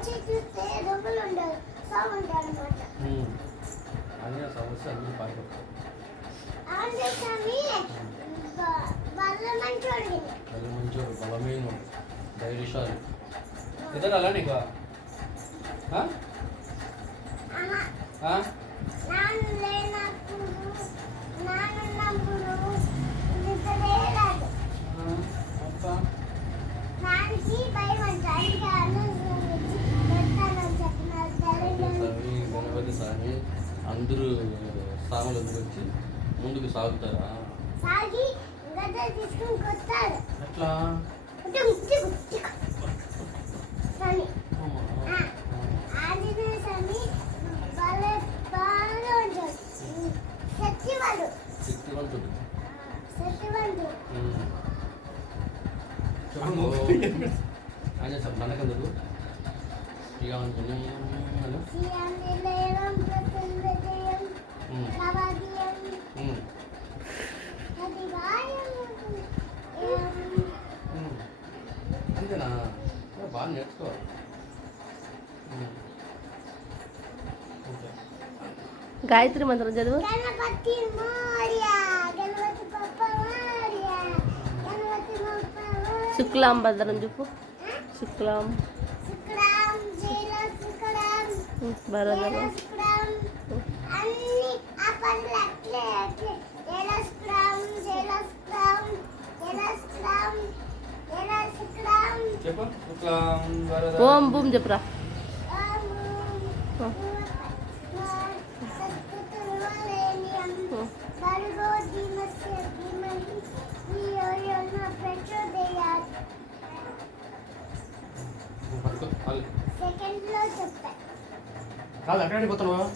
వచ్చి చూస్తే దొంగలు ఉండరు, సాగు ఉంటారు అనమాట. ఆంజనేయ స్వామి వస్తే అందరూ పారిపోతారు. ఆంజనేయ స్వామి బల మంచోడు, బలమైన ధైర్యశాలి. ఎదగాల నీకు నాన్న లేనప్పుడు నాన్నున్నప్పుడు నిద్రే రాదు. నాన్నకి భయం అంట, అందుకే గణపతి స్వామి అందరూ సాగులు వచ్చి ముందుకు సాగుతారా? సాగి గద్ద తీసుకుని కొత్తారు. ఎట్లా? ఆంజనేయ స్వామి బాగా ఉంటాడు, శక్తివంతుడు. శక్తివంతుడు. ఆయన మనకెందుకు ఇక ఆంజనేయం అంతేనా? బాగా నేర్చుకోవాలి. గాయత్రి మంత్రం చదువు. గణపతి మోరియా, గణపతి బప్ప మోరియా, గణపతి బప్ప మోరియా. శుక్లాం భద్రం చెప్పు. శుక్లాం భరదం. అన్ని ఆ పనులు అట్లే అట్లే. ఓం బూమ్ చెప్పురా. సెకండ్ లో చెప్తా. కాదు అక్కడికి పోతున్నావా?